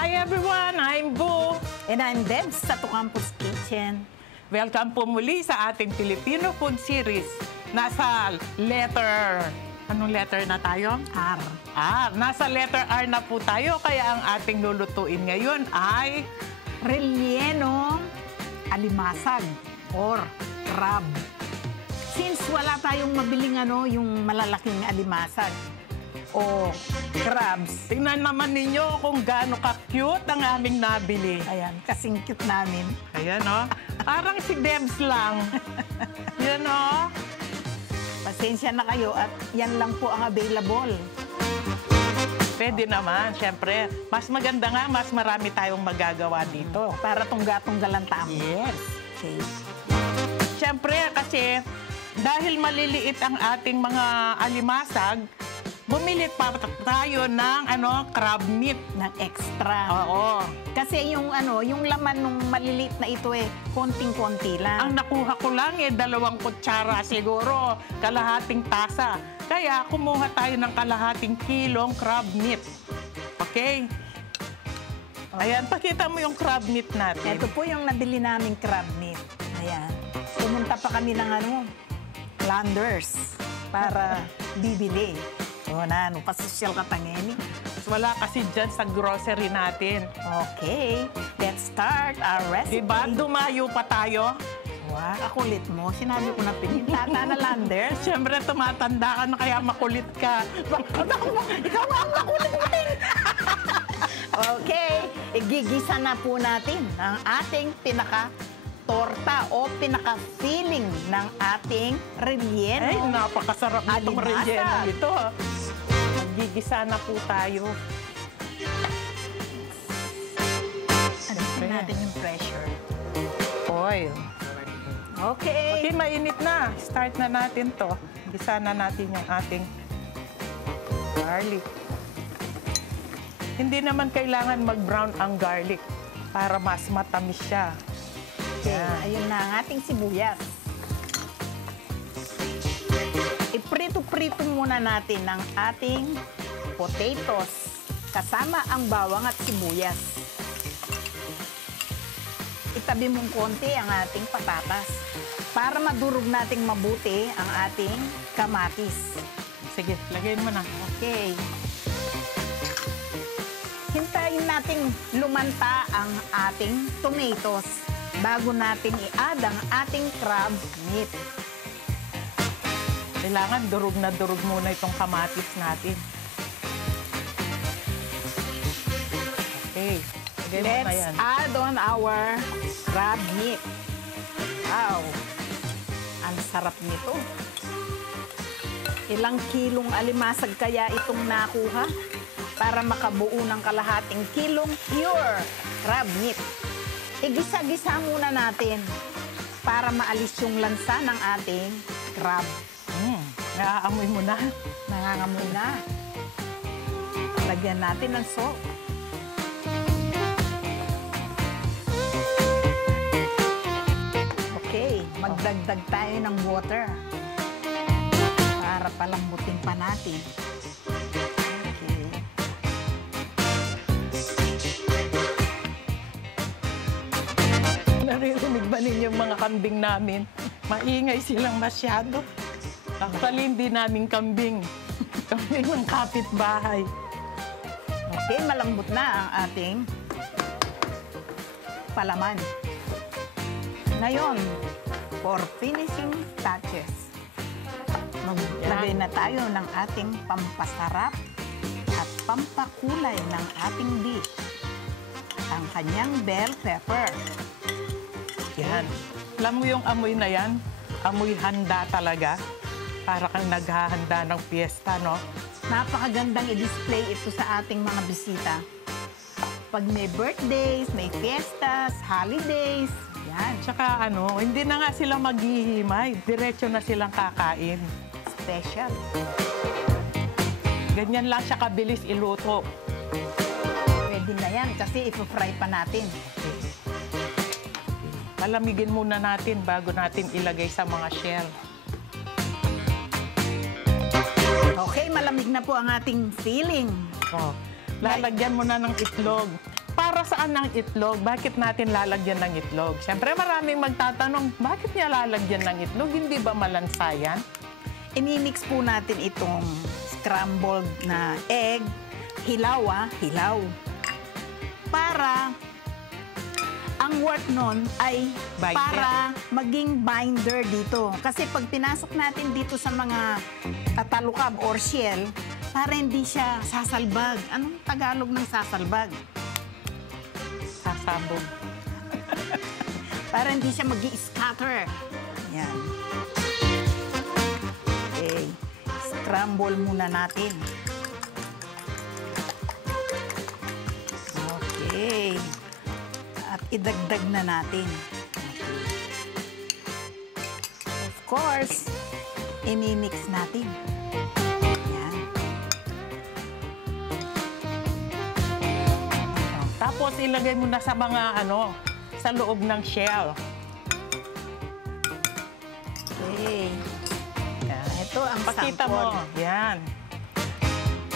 Hi everyone, I'm Boo. And I'm Debs sa Tucampos Kitchen. Welcome po muli sa ating Filipino food series. Nasa letter, anong letter na tayo? R. R. Nasa letter R na po tayo, kaya ang ating lulutuin ngayon ay Rellenong alimasag or crab. Since wala tayong mabiling yung malalaking alimasag o crabs, tingnan naman ninyo kung gaano ka-cute ang aming nabili. ayan, kasing cute namin. Ayan o, parang si Debs lang. Yan o. Pasensya na kayo at yan lang po ang available. Pwede naman, syempre. Mas maganda nga, mas marami tayong magagawa dito. Para tungga-tunggalan tamo. Yes. Okay. Siyempre, kasi dahil maliliit ang ating mga alimasag, bumili pa tayo ng crab meat. Ng extra. Oo. Kasi yung laman ng maliliit na ito konting-konti lang. Ang nakuha ko lang 2 kutsara siguro, kalahating tasa. Kaya kumuha tayo ng kalahating kilong crab meat. Okay? Ayan, pakita mo yung crab meat natin. Ito po yung nabili naming crab meat. Ayan. Pumunta pa kami ng Landers para bibili. O na, pasosyal ka tangeni. Wala kasi dyan sa grocery natin. Okay, let's start our recipe. Diba? Dumayo pa tayo. Wow, kakulit mo. Sinabi ko na pinintata na Landers. Siyempre, tumatanda ka na kaya makulit ka. Ikaw ang makulit mo. Okay, igigisa na po natin ang ating pinaka-torta o pinaka-filling ng ating relleno. Ay, napakasarap nitong Alimasag. relleno nito. Magigisa na po tayo. Alisin natin yung pressure. Oil. Okay. Okay, mainit na. Start na natin to. Gisa na natin yung ating garlic. Hindi naman kailangan mag-brown ang garlic para mas matamis siya. Okay, ayun na ang ating sibuyas. Iprito-prito muna natin ang ating potatoes kasama ang bawang at sibuyas. Itabi mong konti ang ating patatas para madurog nating mabuti ang ating kamatis. Sige, lagyan mo na. Okay. Hintayin nating lumanta ang ating tomatoes bago natin i-add ang ating crab meat. Kailangan durog na durog muna itong kamatis natin. Okay. Lagyan mo na yan. Let's add on our crab meat. Wow! Ang sarap nito. Ilang kilong alimasag kaya itong nakuha para makabuo ng kalahating kilong pure crab meat. Igisa-gisa muna natin para maalis yung lansa ng ating crab. Naaamoy mo na. Nangangamoy na. Lagyan natin ng salt. Okay, magdagdag tayo ng water para palambutin pa natin. Okay. Naririnig ba ninyo yung mga kambing namin? Maingay silang masyado. Actually, hindi namin kambing. Kambing ng kapitbahay. Okay, malambot na ang ating palaman. Ngayon, for finishing touches, maglagay na tayo ng ating pampasarap at pampakulay ng ating dish. Ang kanyang bell pepper. Yan. Alam mo yung amoy na yan? Amoy handa talaga. Para kang naghahanda ng piyesta, no? Napakagandang i-display ito sa ating mga bisita. Pag may birthdays, may fiestas, holidays, yan. Tsaka hindi na nga sila maghihimay. Diretso na silang kakain. Special. Ganyan lang siya kabilis iluto. Pwede na yan kasi ipofry pa natin. Palamigin muna natin bago natin ilagay sa mga shell. Okay, malamig na po ang ating filling. Oh, lalagyan mo na ng itlog. Para saan ang itlog? Bakit natin lalagyan ng itlog? Siyempre, maraming magtatanong, bakit niya lalagyan ng itlog? Hindi ba malansayan? Imimix po natin itong scrambled na egg, hilaw, hilaw. Para ang work nun ay Binder. para maging binder dito. Kasi pag pinasok natin dito sa mga talukab or shell, para hindi siya sasalbag. Anong Tagalog ng sasalbag? Sasabog. Para hindi siya mag-i-scatter. Yan. Okay. Scramble muna natin. Okay. At idagdag na natin. Of course, imimix natin. Yan. Tapos ilagay mo na sa mga sa loob ng shell. Okay. Yan. Ito ang Pakita sample. mo. Yan.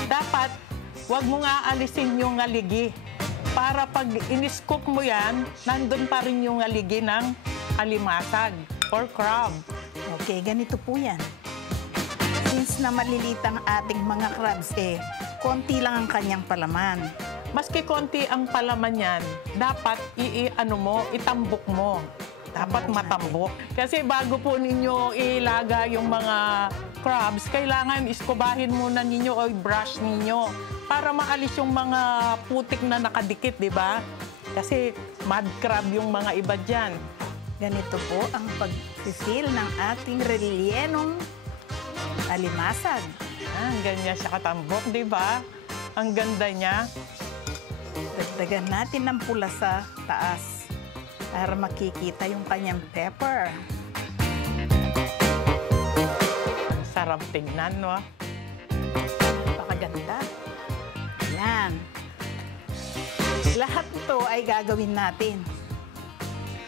Dapat, wag mo nga alisin yung ngaligi. Para pag in-scoop mo yan, nandun pa rin yung ngaligi ng alimasag or crab. Okay, ganito po yan. Since na maliliit ang ating mga crabs, konti lang ang kanyang palaman. Maski konti ang palaman yan, dapat itambok mo. Dapat matambok. Kasi bago po ninyo ilaga yung mga crabs, kailangan iskubahin muna ninyo o brush ninyo para maalis yung mga putik na nakadikit, di ba? Kasi mud crab yung mga iba dyan. Ganito po ang pag-fill ng ating relyenong alimasag. Ganyan siya katambok, di ba? Ang ganda niya. Dagdagan natin ng pula sa taas para makikita yung kanyang pepper. Sarap tingnan, no? Napakaganda. Yan. Lahat ito ay gagawin natin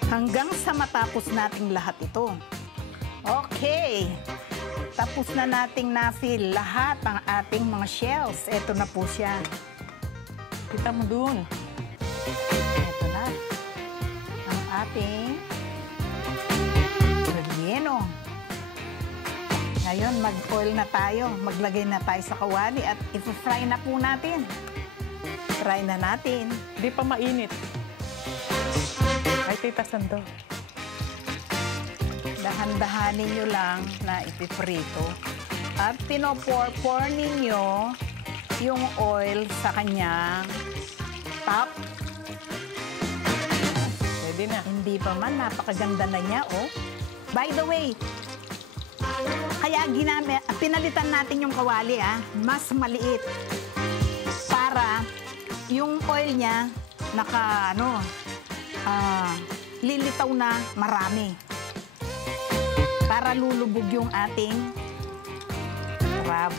hanggang sa matapos nating lahat ito. Okay. Tapos na nating na-fill lahat ng ating mga shells. Ito na po siya. Kita mo dun. Ito na. Ang ating relleno. Ngayon, mag-oil na tayo. Maglagay na tayo sa kawali at i-fry na po natin. Fry na natin. Di pa mainit. Ay, Tita Sando. Dahan-dahanin nyo lang na ipiprito. At pinopor ninyo yung oil sa kanyang top. Pwede na. Hindi pa man, napakaganda na niya, oh. By the way, kaya pinalitan natin yung kawali, mas maliit. Para yung oil niya, lilitaw na marami. Para lulubog yung ating crab.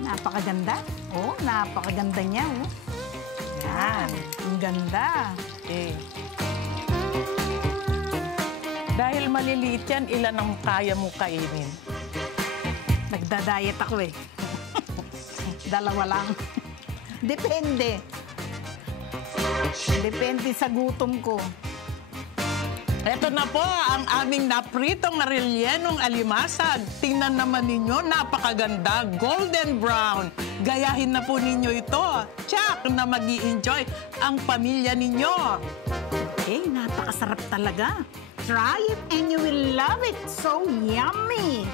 Napakaganda. Oh, napakaganda niya, oh. Yan. Ang ganda. Okay. Dahil maliliit yan, ilan ang kaya mo kainin? Nagda-diet ako, Dalawa lang. Depende. Depende sa gutom ko. Ito na po ang aming napritong relyenong alimasag. Tingnan naman ninyo, napakaganda, golden brown. Gayahin na po ninyo ito. Tsak na mag-i-enjoy ang pamilya ninyo. Napakasarap talaga. Try it and you will love it. So yummy.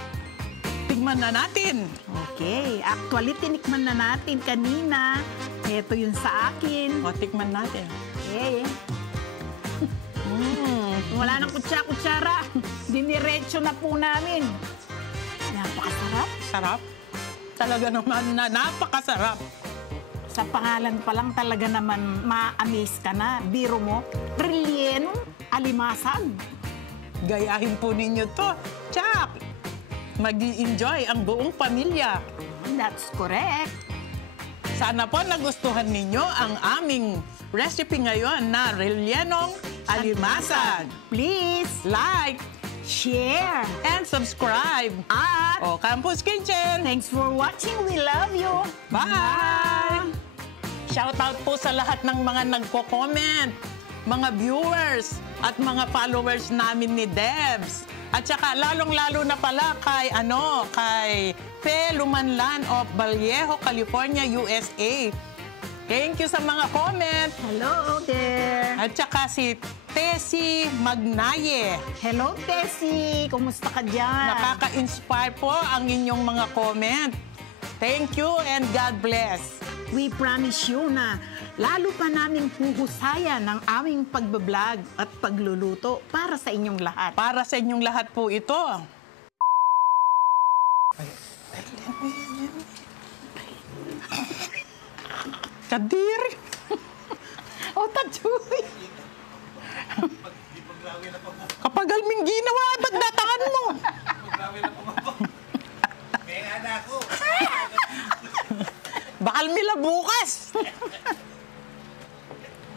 Tigman na natin. Okay, actually tinikman na natin kanina. Ito yung sa akin. O, tikman natin. Okay. Wala nang kutsara. Diniretso na po namin. Napakasarap. Sarap. Talaga naman na napakasarap. Sa pangalan pa lang talaga naman ma-amaze ka na. Biro mo, relyenong alimasag. Gayahin po ninyo to. Tsak! Mag-i-enjoy ang buong pamilya. That's correct. Sana po nagustuhan ninyo ang aming recipe ngayon na relyenong alimasag. Please, Like share. and subscribe. At O, Campus Kitchen. thanks for watching. We love you. Bye! Shoutout po sa lahat ng mga nagko-comment, mga viewers at mga followers namin ni Debs. At saka lalong-lalo na pala kay Fe Lumanlan of Vallejo, California, USA. Thank you sa mga comment. Hello there. At saka si Tessie Magnaye. Hello, Tessie. Kumusta ka dyan? Nakaka-inspire po ang inyong mga comment. Thank you and God bless. We promise you na lalo pa namin puhusayan ang aming pagbablog at pagluluto para sa inyong lahat. Para sa inyong lahat po ito. Kadiri. O, Tachoy! Kapag alming ginawa, pagdatangan mo. Bakal mila bukas.